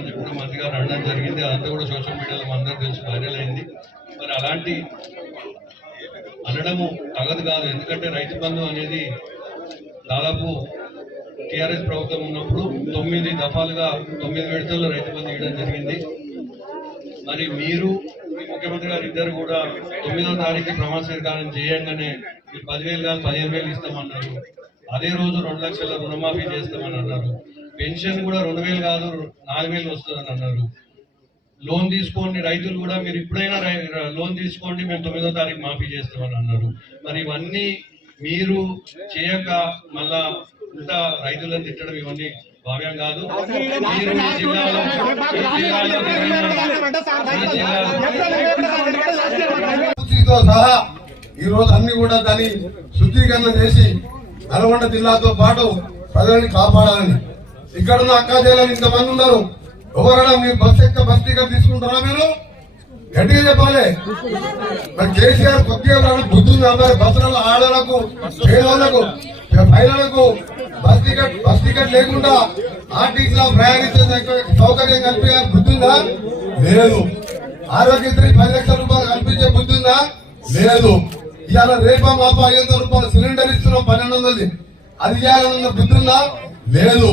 అని చెప్పి మంత్రి గారు అనడం జరిగింది. అదంతా కూడా సోషల్ మీడియాలో అందరూ తెలిసి వైరల్ అయింది. మరి అలాంటి అనడము తగదు కాదు. ఎందుకంటే రైతు బంధు అనేది దాదాపు టీఆర్ఎస్ ప్రభుత్వం ఉన్నప్పుడు 9 దఫాలుగా 9 విడతల్లో రైతు బంధు ఇవ్వడం జరిగింది. మరి మీరు ముఖ్యమంత్రి గారు ఇద్దరు కూడా 9వ తారీఖు ప్రమాణ స్వీకారం చేయంగానే 10,000 కాదు 15,000 ఇస్తామన్నారు. అదే రోజు 2 లక్షల రుణమాఫీ చేస్తామని అన్నారు. పెన్షన్ కూడా 2,000 కాదు 4,000 వస్తుందని అన్నారు. లోన్ తీసుకోండి రైతులు కూడా, మీరు ఇప్పుడైనా లోన్ తీసుకోండి మేము 9వ తారీఖు మాఫీ చేస్తామని అన్నారు. మరి ఇవన్నీ మీరు చేయక మళ్ళా ఇంత రైతులను తిట్టడం ఇవన్నీ భావ్యం కాదు. మీరు సహా ఈ రోజు అన్ని కూడా దాన్ని శుద్ధీకరణ చేసి నల్గొండ జిల్లాతో పాటు ప్రజల్ని కాపాడాలని. ఇక్కడ ఉన్న అక్కా చెల్లెలు ఇంతమంది ఉన్నారు. ఎవరైనా మీరు బస్ బస్ టికెట్ తీసుకుంటారా? మీరు గట్టిగా చెప్పాలి. మరి కేసీఆర్ కొద్దిగా బుద్ధి ఉంది. బస్సులలో ఆడలకు పేదలకు మహిళలకు బస్ టికెట్ లేకుండా ఆర్టీసీలో ప్రయాణించే సౌకర్యం కల్పించే బుద్ధి ఉందా? లేదు. ఆరోగ్యశ్రీ 10 లక్షల రూపాయలు కల్పించే బుద్ధి ఉందా? లేదు. ఇవాళ రేపా మాపా 500 రూపాయలు సిలిండర్ ఇస్తున్నాం 1200, అది ఇవ్వాలన్న బుద్ధి ఉందా? లేదు.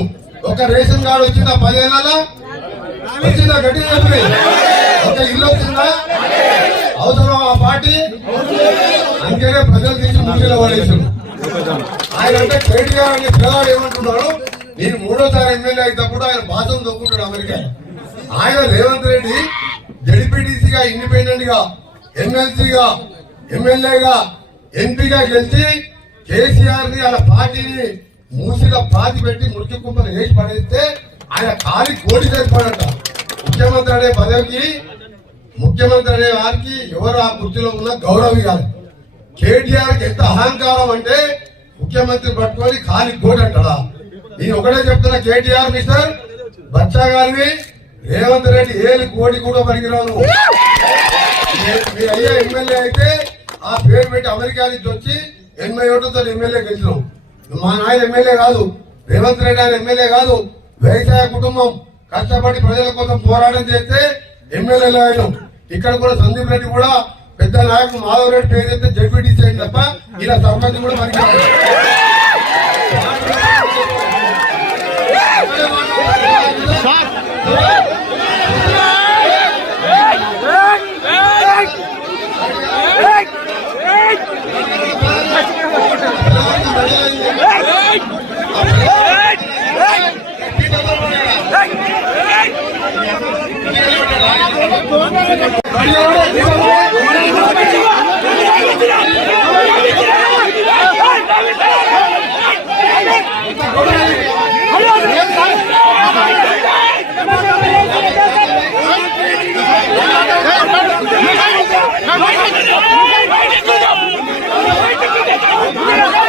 ఒక రేషన్ కార్డు వచ్చిందా 10 ఏళ్ళ? వచ్చిందా? గట్టిగా చెప్పి. ఒక ఇల్లు వచ్చిందా? అవసరం ఆ పార్టీ? అందుకనే ప్రజలు తీసి ముందులో పడేసాడు. ఆయన అంటే కేటీఆర్ అనే పిల్లవాడు ఏమంటున్నాడు, నేను 3వ ఎమ్మెల్యే అయినప్పుడు ఆయన భాషను దొక్కుంటాడు అమెరికా. ఆయన రేవంత్ రెడ్డి జడ్పీటీసీగా ఇండిపెండెంట్ గా ఎమ్మెల్సీగా ఎమ్మెల్యేగా ఎంపీగా గెలిచి కేసీఆర్ ని వాళ్ళ పార్టీని మూసిగా పాతి పెట్టి మురికి కుప్పలు వేసి పడేస్తే ఆయన ఖాళీ కోడి సరిపడట. ముఖ్యమంత్రి అనే పదవికి ముఖ్యమంత్రి అనే వారికి ఎవరు ఆ కుర్చీలో ఉన్న గౌరవం కాదు. కేటీఆర్ కి ఎంత అహంకారం అంటే ముఖ్యమంత్రి పట్టుకొని ఖాళీ కోడి అంటాడా? నేను ఒకటే చెప్తున్నా, కేటీఆర్ మిస్టర్ బచ్చా గారిని రేవంత్ రెడ్డి ఏలి కోడి కూడా పనికిరాను. మీ అయ్యే ఎమ్మెల్యే అయితే ఆ పేరు పెట్టి అమెరికా నుంచి వచ్చి 80 ఓట్లతో ఎమ్మెల్యే గెలిచినాం. మా నాయన ఎమ్మెల్యే కాదు, రేవంత్ రెడ్డి ఆయన ఎమ్మెల్యే కాదు. వ్యవసాయ కుటుంబం కష్టపడి ప్రజల కోసం పోరాటం చేస్తే ఎమ్మెల్యేలు అయినాం. ఇక్కడ కూడా సందీప్ రెడ్డి కూడా పెద్ద నాయకుడు మాధవ్ రెడ్డి పేరు చెప్తే జడ్పీటీసీ అయింది తప్ప ఇలా సర్పంచ్ కూడా మనకి Hey!